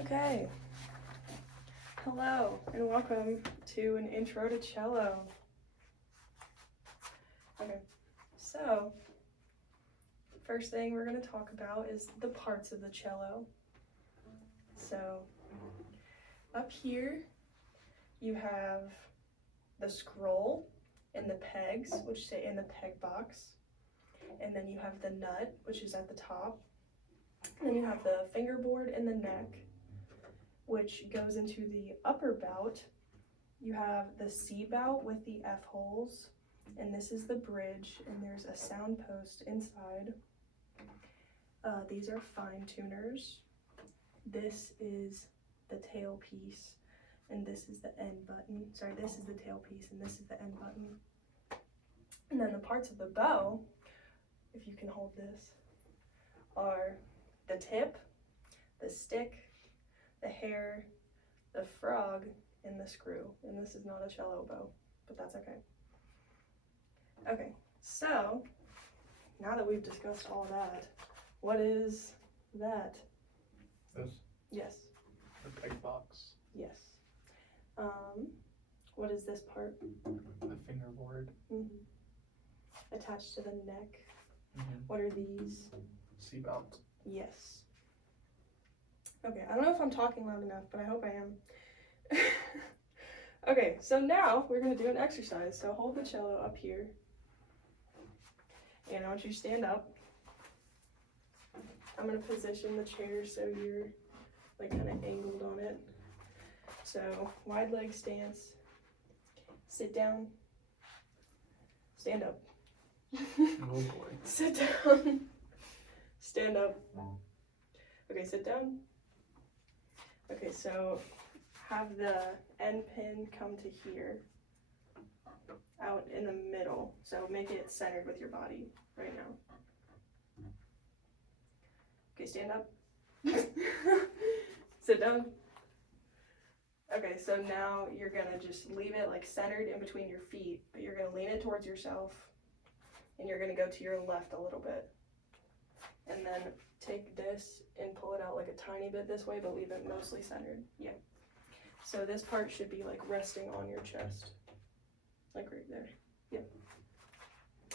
Okay. Hello and welcome to an intro to cello. Okay, so first thing we're going to talk about is the parts of the cello. So up here you have the scroll and the pegs, which sit in the peg box, and then you have the nut, which is at the top. And then you have the fingerboard and the neck, which goes into the upper bout. You have the C bout with the F holes, and this is the bridge, and there's a sound post inside. These are fine tuners. This is the tailpiece, and this is the end button. Sorry, this is the tailpiece, and this is the end button. And then the parts of the bow, if you can hold this, are the tip, the stick, the hair, the frog, and the screw. And this is not a cello bow, but that's okay. Okay, so now that we've discussed all that, what is that? This? Yes. The peg box. Yes. What is this part? The fingerboard. Attached to the neck. Mm-hmm. What are these? C bout. Yes. Okay, I don't know if I'm talking loud enough, but I hope I am. Okay, so now we're going to do an exercise. So hold the cello up here. And I want you to stand up. I'm going to position the chair so you're like kind of angled on it. So wide leg stance. Sit down. Stand up. Oh boy. Sit down. Stand up. Okay, sit down. Okay, so have the end pin come to here, out in the middle. So make it centered with your body right now. Okay, stand up. Sit down. Okay, so now you're gonna just leave it like centered in between your feet, but you're gonna lean it towards yourself, and you're gonna go to your left a little bit. And then take this and pull it out like a tiny bit this way, but leave it mostly centered. Yeah. So this part should be like resting on your chest. Like right there. Yeah.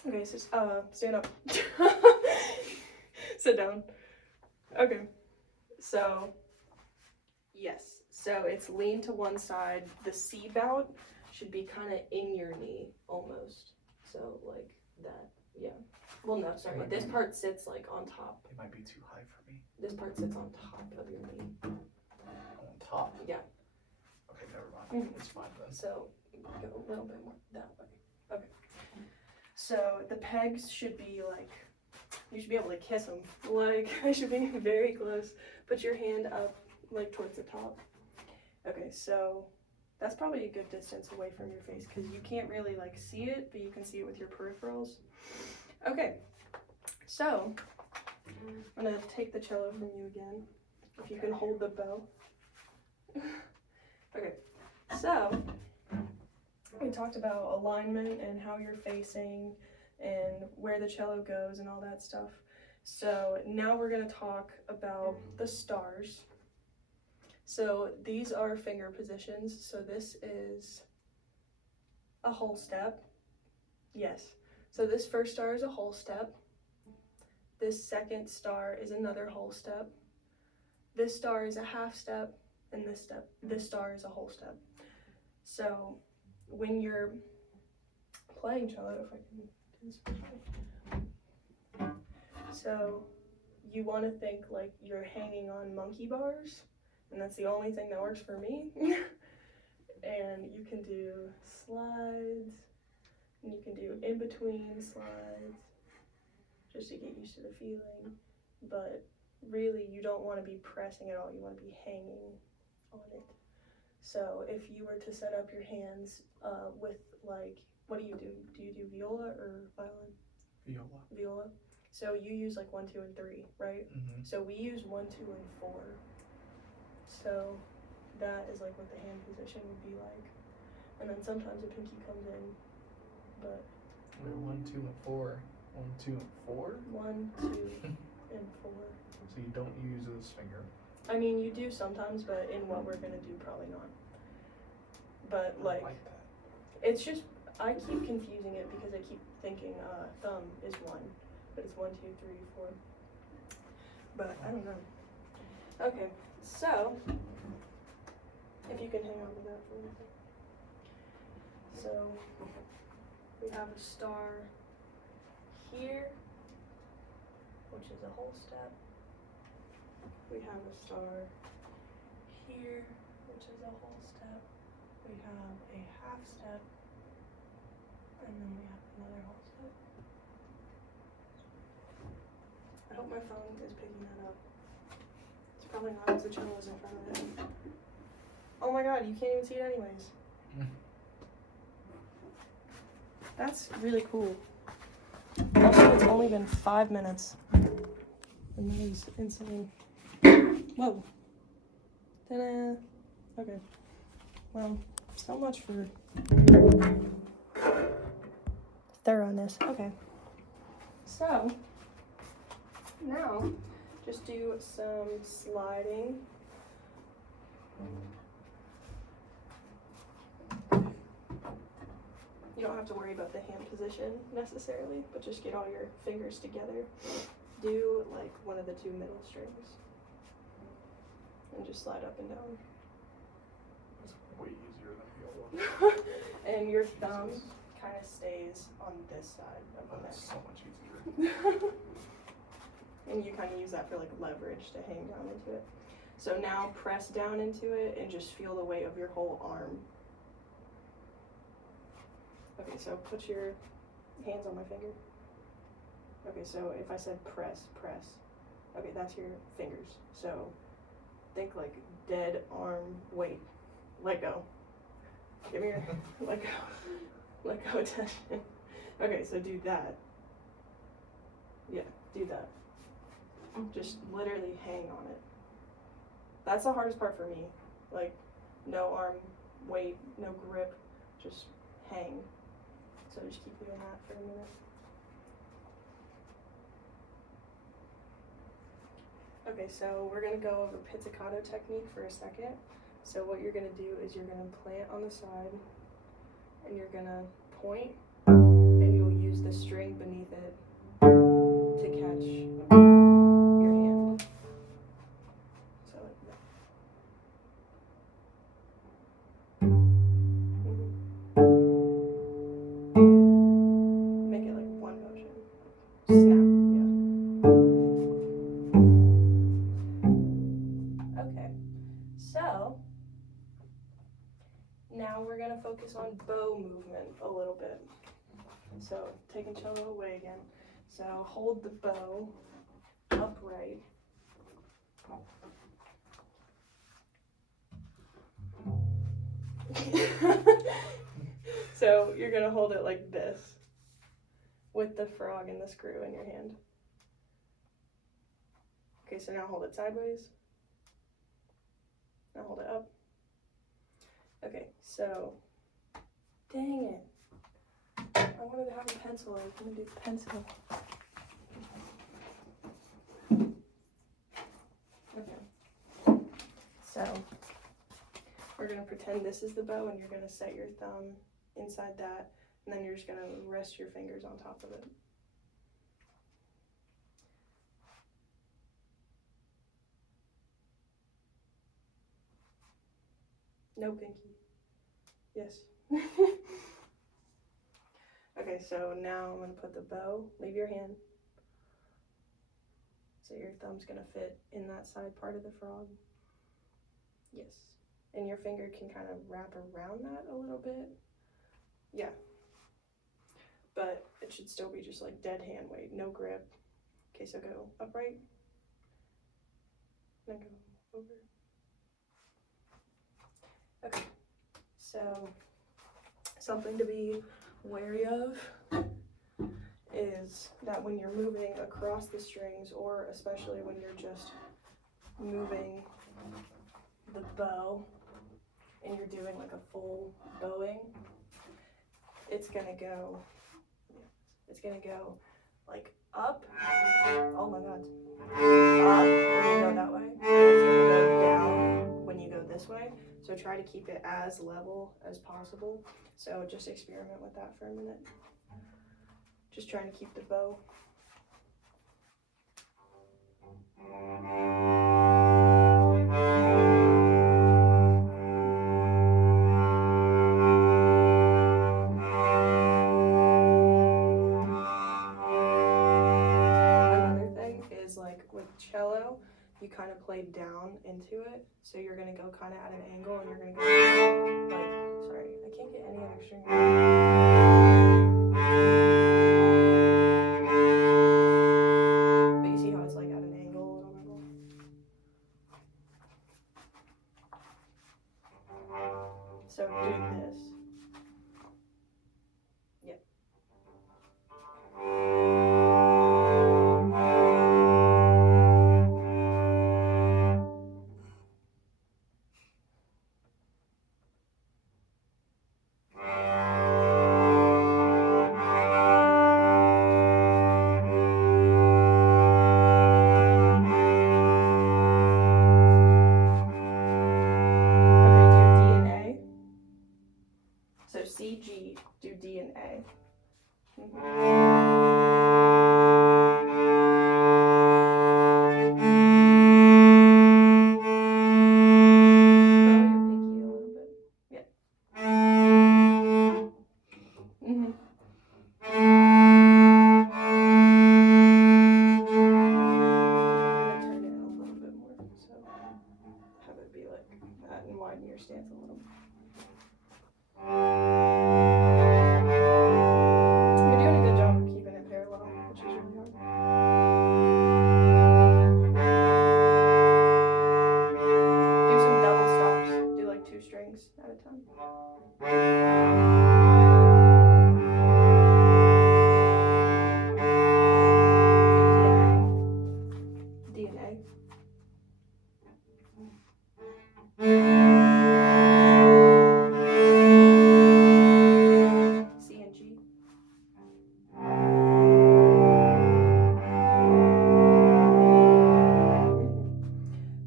Okay, so stand up. Sit down. Okay. So, yes. So it's lean to one side. The C bout should be kind of in your knee almost. So like that. Yeah. Well, no, sorry. This part sits like on top. It might be too high for me. This part sits on top of your knee. On top? Yeah. Okay, never mind. It's fine then. So go a little bit more that way. Okay. So the pegs should be like, you should be able to kiss them. Like, they should be very close. Put your hand up like towards the top. Okay, so that's probably a good distance away from your face because you can't really like see it, but you can see it with your peripherals. Okay, so I'm gonna take the cello from you again. If you can hold the bow. Okay, so we talked about alignment and how you're facing and where the cello goes and all that stuff. So now we're gonna talk about the stars. So these are finger positions. So this is a whole step. Yes. So this first star is a whole step. This second star is another whole step. This star is a half step, and this star is a whole step. So when you're playing cello, if I can do this right. So you want to think like you're hanging on monkey bars, and that's the only thing that works for me. And you can do slides, and you can do in between slides, just to get used to the feeling. But really, you don't want to be pressing at all. You want to be hanging on it. So if you were to set up your hands with like, what do you do? Do you do viola or violin? Viola. Viola. So you use like 1, 2, and 3, right? Mm-hmm. So we use 1, 2, and 4. So that is like what the hand position would be like. And then sometimes a pinky comes in, but. Wait, 1, 2, and 4. 1, 2, and 4? 1, 2, and 4. So you don't use this finger. I mean, you do sometimes, but in what we're gonna do, probably not. But I like, like that. it's just, I keep confusing it because I keep thinking thumb is 1, but it's 1, 2, 3, 4. But I don't know. Okay, so if you can hang on to that for a minute. So we have a star here, which is a whole step. We have a star here, which is a whole step. We have a half step, and then we have another whole step. I hope my phone is picking that up. It's probably not because the channel is in front of it. Oh my god, you can't even see it anyways. That's really cool. Also, it's only been 5 minutes. And that is insane. Whoa. Ta-da. Okay. Well, so much for thoroughness. Okay. So, now, just do some sliding. You don't have to worry about the hand position necessarily, but just get all your fingers together. Do like one of the 2 middle strings. And just slide up and down. That's way easier than viola. And your thumb kind of stays on this side of the That's neck. so much easier. And you kind of use that for like leverage to hang down into it. So now press down into it and just feel the weight of your whole arm. Okay, so put your hands on my finger. Okay, so if I said press, okay, that's your fingers. So think like dead arm weight. Let go. Give me your, let go attention. Okay, so do that. Yeah, do that. Just literally hang on it. That's the hardest part for me. Like, no arm weight, no grip, just hang. So just keep doing that for a minute. Okay, so we're gonna go over pizzicato technique for a second. So what you're gonna do is you're gonna plant on the side, and you're gonna point, and you'll use the string beneath it to catch your hand. So like that. Make it like one motion. Snap, yeah. Okay, so now we're gonna focus on bow movement a little bit. So taking cello away again. So hold the bow upright. So you're gonna hold it like this with the frog and the screw in your hand. Okay, so now hold it sideways. Now hold it up. Okay, so dang it. I wanted to have a pencil. I was gonna do pencil. Okay. So we're gonna pretend this is the bow, and you're gonna set your thumb inside that, and then you're just gonna rest your fingers on top of it. No pinky. Yes. Okay, so now I'm gonna put the bow, leave your hand. So your thumb's gonna fit in that side part of the frog. Yes. And your finger can kind of wrap around that a little bit. Yeah. But it should still be just like dead hand weight, no grip. Okay, so go upright. Then go over. Okay. So something to be wary of is that when you're moving across the strings, or especially when you're just moving the bow and you're doing like a full bowing, it's gonna go like up. Oh my god. Up when you go that way. And it's gonna go down when you go this way. So try to keep it as level as possible. So just experiment with that for a minute. Just trying to keep the bow. Another thing is like with cello, you kind of play down into it. So you're gonna go kind of at an angle and you're gonna go like, sorry, I can't get any other string. But you see how it's like at an angle a little bit more? So do this. Yep. So C, G, do D and A. Curl your pinky a little bit. Yeah. Mm-hmm. I'm gonna turn it a little bit more, so have it be like that and widen your stance a little. You're doing a good job of keeping it parallel, which is really hard. Do some double stops. Do like 2 strings at a time. D and A. C and G.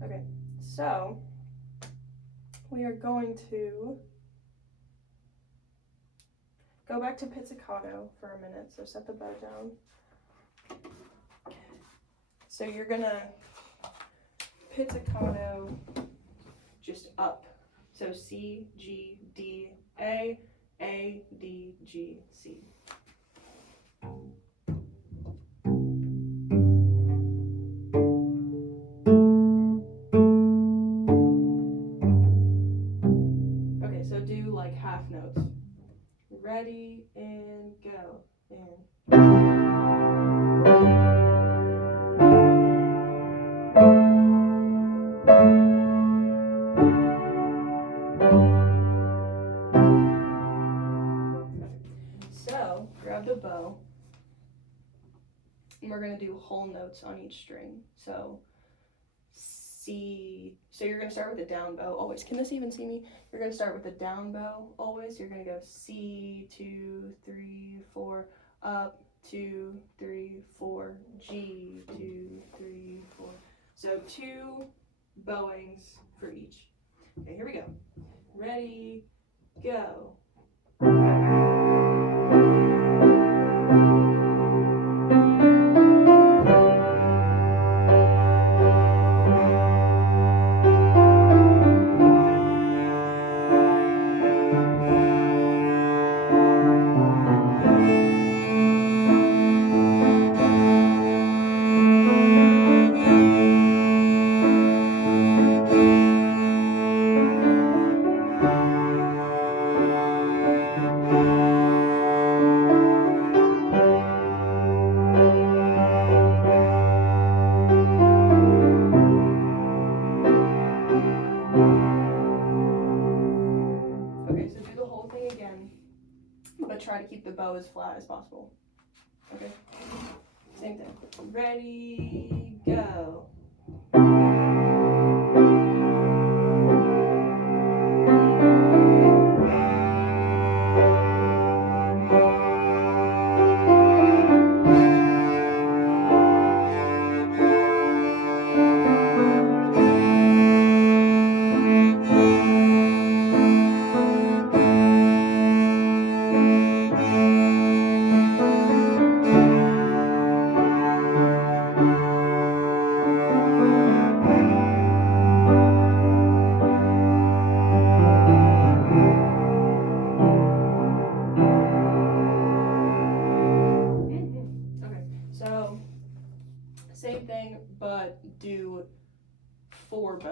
Okay, so we are going to go back to pizzicato for a minute. So set the bow down. So you're gonna pizzicato just up. So C, G, D, A, D, G, C. Okay, so do like half notes. Ready and go. And so grab the bow. And we're gonna do whole notes on each string. So C, so you're gonna start with the down bow always. Can this even see me? You're gonna start with the down bow always. You're gonna go C, 2, 3, 4, up, 2, 3, 4, G, 2, 3, 4. So 2 bowings for each. Okay, here we go. Ready, go. Okay, so do the whole thing again, but try to keep the bow as flat as possible. Okay? Same thing. Ready, go.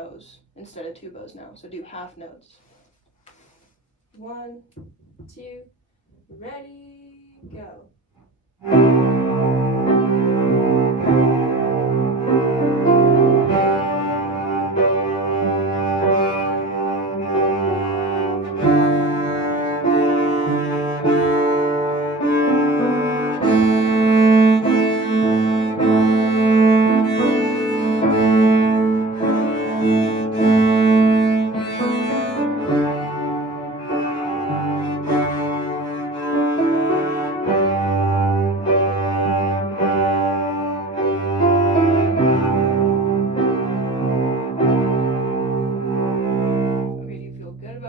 bows instead of 2 bows now. So do half notes. 1, 2, ready, go.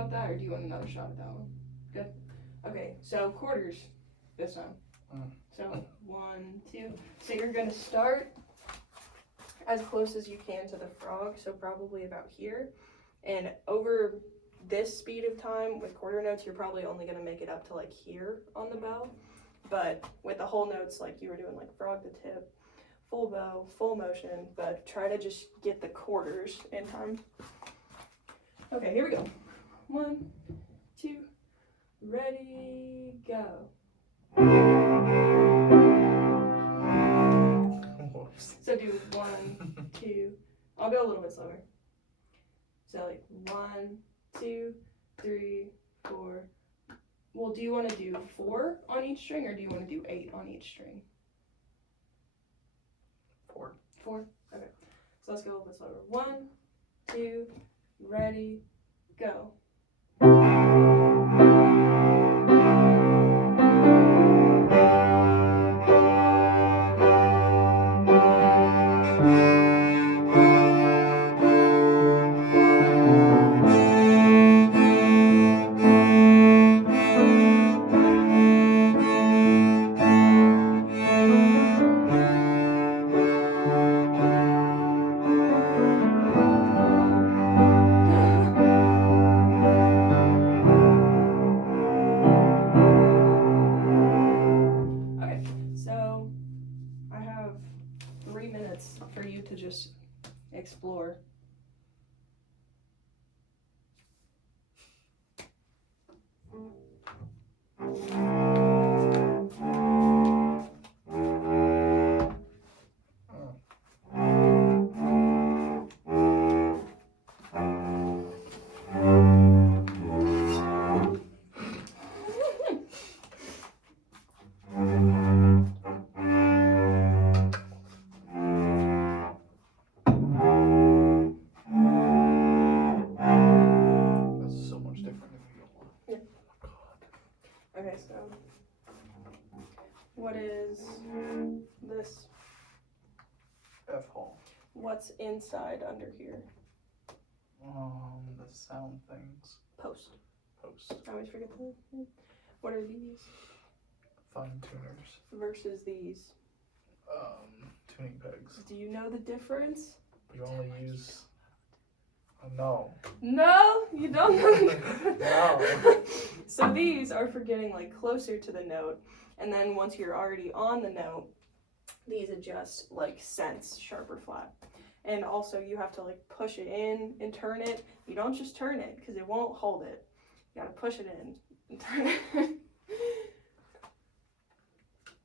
That, or do you want another shot at that one? Good. Okay, so quarters this time. So 1, 2. So you're gonna start as close as you can to the frog, so probably about here. And over this speed of time with quarter notes, you're probably only gonna make it up to like here on the bow. But with the whole notes, like you were doing, like frog to tip, full bow, full motion, but try to just get the quarters in time. Okay, here we go. 1, 2, ready, go. Whoops. So do 1, 2. I'll go a little bit slower. So like 1, 2, 3, 4. Well, do you want to do 4 on each string, or do you want to do 8 on each string? 4. 4? Okay. So let's go a little bit slower. 1, 2, ready, go. So I have 3 minutes for you to just explore. Okay, so what is this? F hole. What's inside under here? The sound things. Post. Post. I always forget the. What are these? Fine tuners. Versus these. Tuning pegs. Do you know the difference? We only use. No. No, you don't know. No. So these are for getting like closer to the note, and then once you're already on the note, these adjust like cents, sharp or flat. And also you have to like push it in and turn it. You don't just turn it because it won't hold it. You gotta push it in and turn it.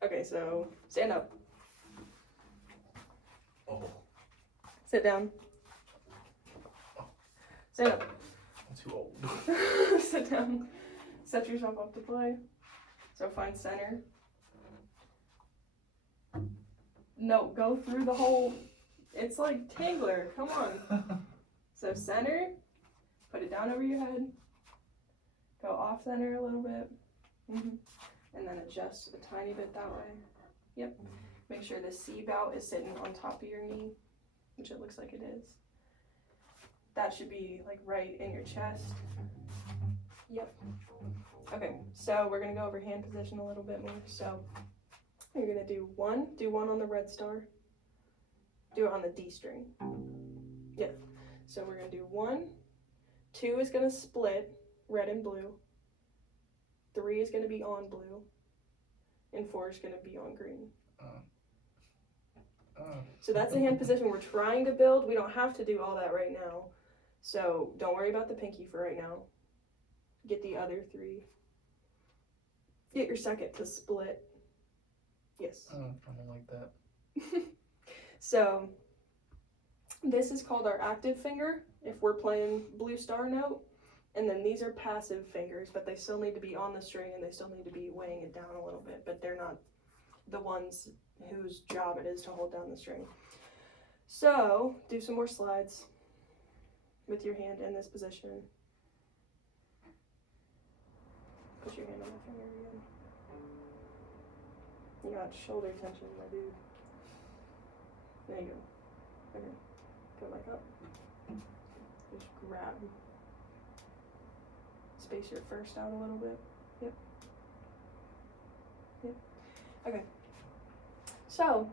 Okay, so stand up. Oh. Sit down. Stand up. I'm too old. Sit down. Set yourself up to play. So find center. No, go through the whole. It's like Tangler. Come on. So center. Put it down over your head. Go off center a little bit. And then adjust a tiny bit that way. Yep. Make sure the C bout is sitting on top of your knee, which it looks like it is. That should be like right in your chest. Yep. Okay, so we're gonna go over hand position a little bit more. So you're gonna do one on the red star. Do it on the D string. Yeah. So we're gonna do 1, 2 is gonna split red and blue. 3 is gonna be on blue, and 4 is gonna be on green. So that's the hand position we're trying to build. We don't have to do all that right now. So don't worry about the pinky for right now. Get the other 3. Get your second to split. Yes. I don't like that. So this is called our active finger if we're playing blue star note. And then these are passive fingers, but they still need to be on the string and they still need to be weighing it down a little bit, but they're not the ones whose job it is to hold down the string. So do some more slides with your hand in this position. Put your hand on my finger again. You got shoulder tension, my dude. There you go. Okay. Go back up. Just grab. Space your first out a little bit. Yep. Yep. Okay. So,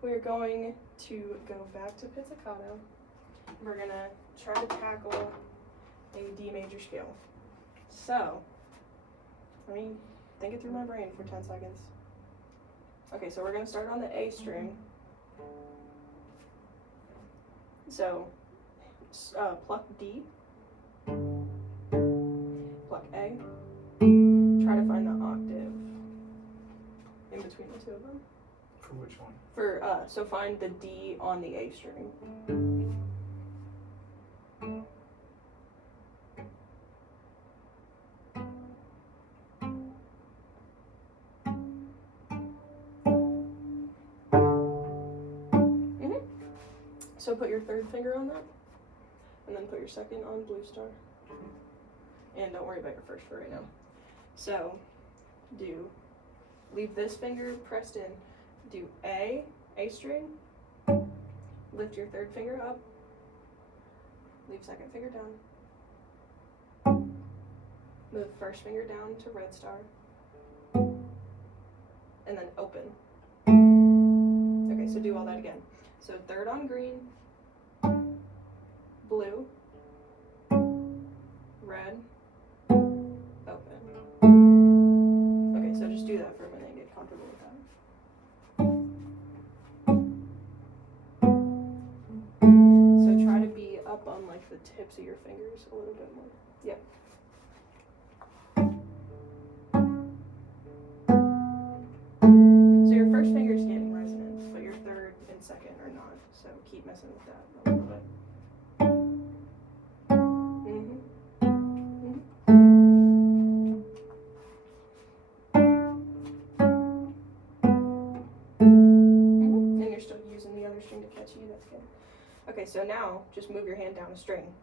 we're going to go back to pizzicato. We're going to try to tackle a D major scale. So, let me think it through my brain for 10 seconds. Okay, so we're going to start on the A string. So, pluck D. Pluck A. Try to find the octave in between the 2 of them. For which one? So find the D on the A string. So put your 3rd finger on that, and then put your 2nd on blue star. And don't worry about your 1st for right now. So leave this finger pressed in. Do A string, lift your 3rd finger up, leave 2nd finger down, move 1st finger down to red star, and then open. Okay, so do all that again. So 3rd on green, blue, red, open. Okay, so just do that for a minute and get comfortable with that. So try to be up on like the tips of your fingers a little bit more. Yep. So your 1st finger is getting resonance, but your 3rd and 2nd are not. So keep messing with that a little bit. And you're still using the other string to catch you. That's good. Okay, so now just move your hand down a string.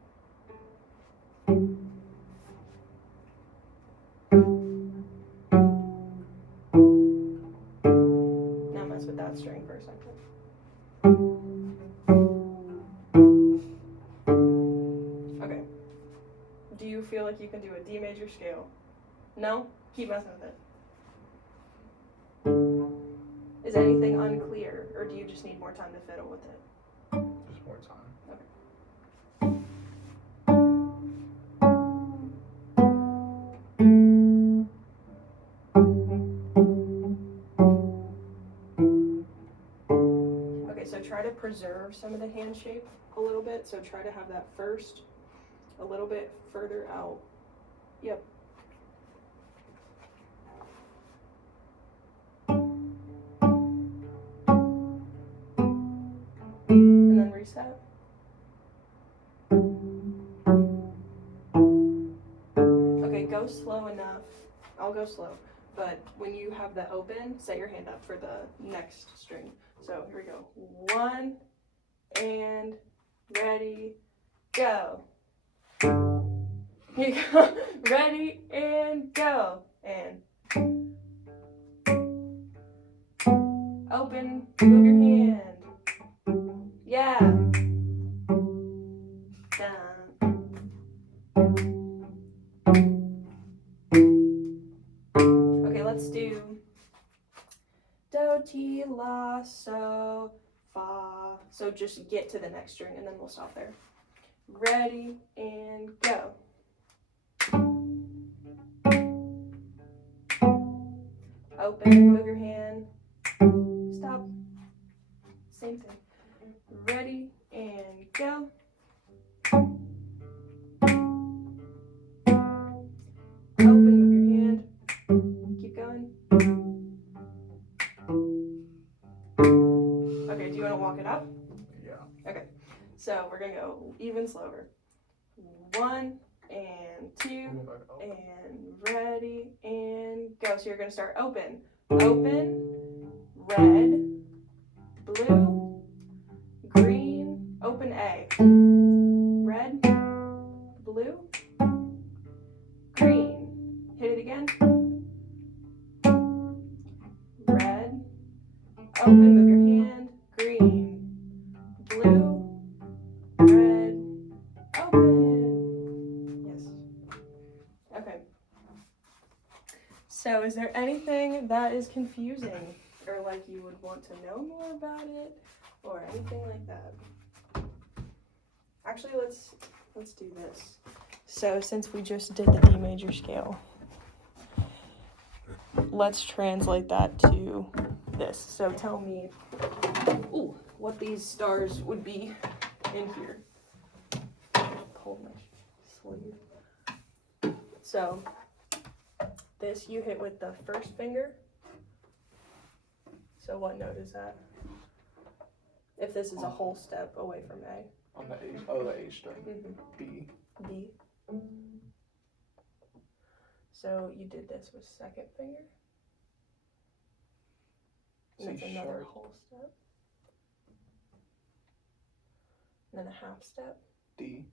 Now mess with that string for a second. Okay. Do you feel like you can do a D major scale? No? Keep messing with it. Is anything unclear, or do you just need more time to fiddle with it? Just more time. Okay, so try to preserve some of the hand shape a little bit. So try to have that 1st a little bit further out. Yep. And then reset. Okay, go slow enough. I'll go slow. But when you have the open, set your hand up for the next string. So here we go. 1, and ready, go. Here you go. Ready, and go. And open, move your hand. Yeah. Down. Okay, let's do do, ti, la, so, fa. So just get to the next string and then we'll stop there. Ready, and go. Open, move your hand. Stop. Same thing. Ready, and go. walk it up? Yeah. Okay. So we're gonna go even slower. 1 and 2 We'll go back up. and ready and go. So you're gonna start open. Open, red, blue, green, open A. Red, blue, green. Hit it again. Red, open, move your hand. Green, blue, red, open. Yes. Okay. So is there anything that is confusing or like you would want to know more about it or anything like that? Actually, let's do this. So since we just did the D major scale, let's translate that to this. So tell me what these stars would be in here. Hold my sleeve. So this you hit with the first finger. So what note is that? If this is a whole step away from A. On the A. Oh, the A string. B. B. So you did this with second finger. And that's another sharp. whole step. And then a half step. D.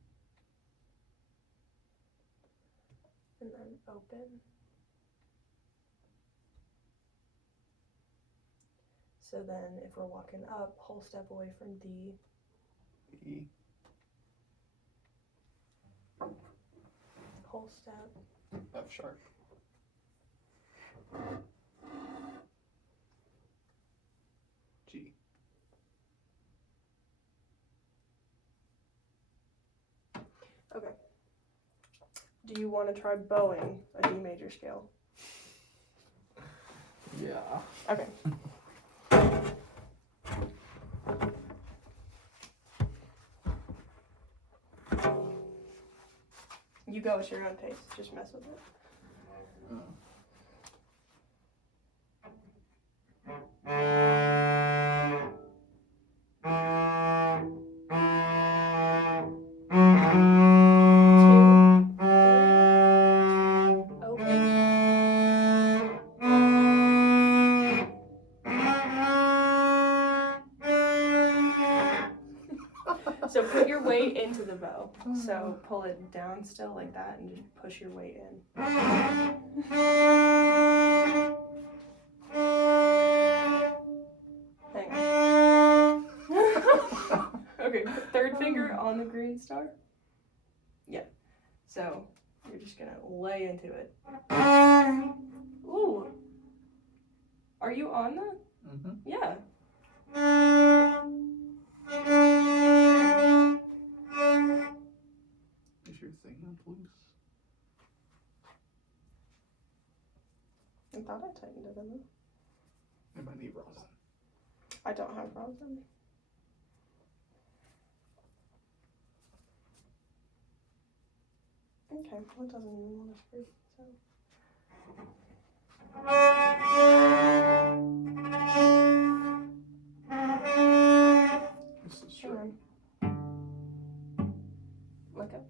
And then open. So then if we're walking up, whole step away from D. E. Whole step. F sharp. G. Okay. Do you want to try bowing a D major scale? Yeah. Okay. You go at your own pace. Just mess with it. So put your weight into the bow. So pull it down still like that and just push your weight in. Hang on. Okay, third finger on the green star. Yeah. So you're just gonna lay into it. Ooh. Are you on the? Mm-hmm. Yeah. Is your thing loose? I thought I tightened it in. It might need rosin. I don't have rosin. Okay, well, it doesn't even want to screw, so. This is Hang sure. on. Look up.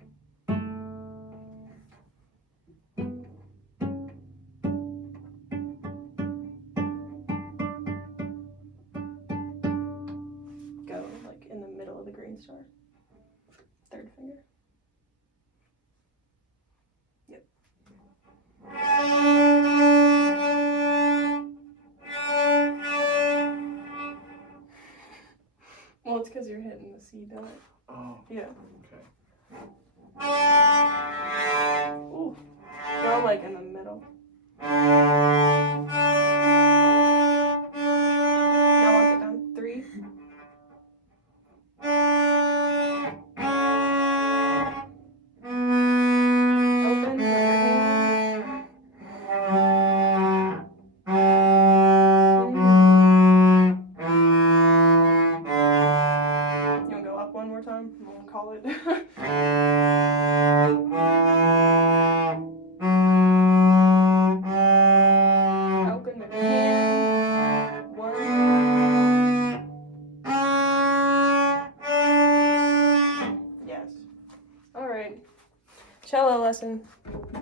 Go, like, in the middle of the green star. Third finger. Yep. Well, it's because you're hitting the C dot. Oh. Yeah. Okay. Ooh. Go, like, in the middle. Now walk it down. 3. Open, with your hand. You want to go up one more time? We'll call it. Open with your hand. 1. Cello Lesson.